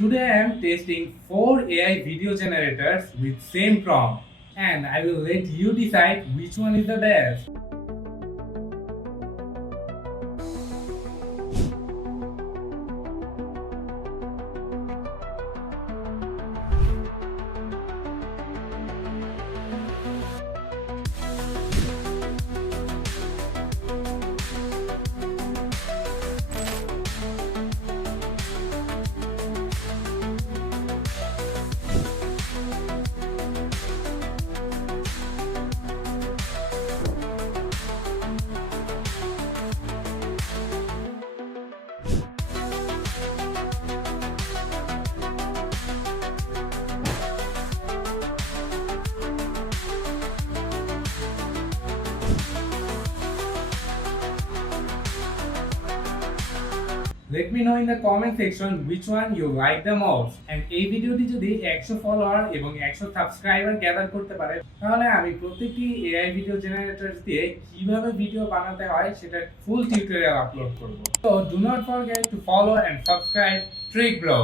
Today I am testing 4 AI video generators with same prompt and I will let you decide which one is the best. Let me know in the comment section which one you like the most. And এই ভিডিওটি যদি 100 ফলোয়ার এবং 100 subscriber gather করতে পারে তাহলে আমি প্রত্যেকটি AI video generator দিয়ে কিভাবে ভিডিও বানাতে হয় সেটা ফুল টিউটোরিয়াল আপলোড করব। So do not forget to follow and subscribe Trick Bro.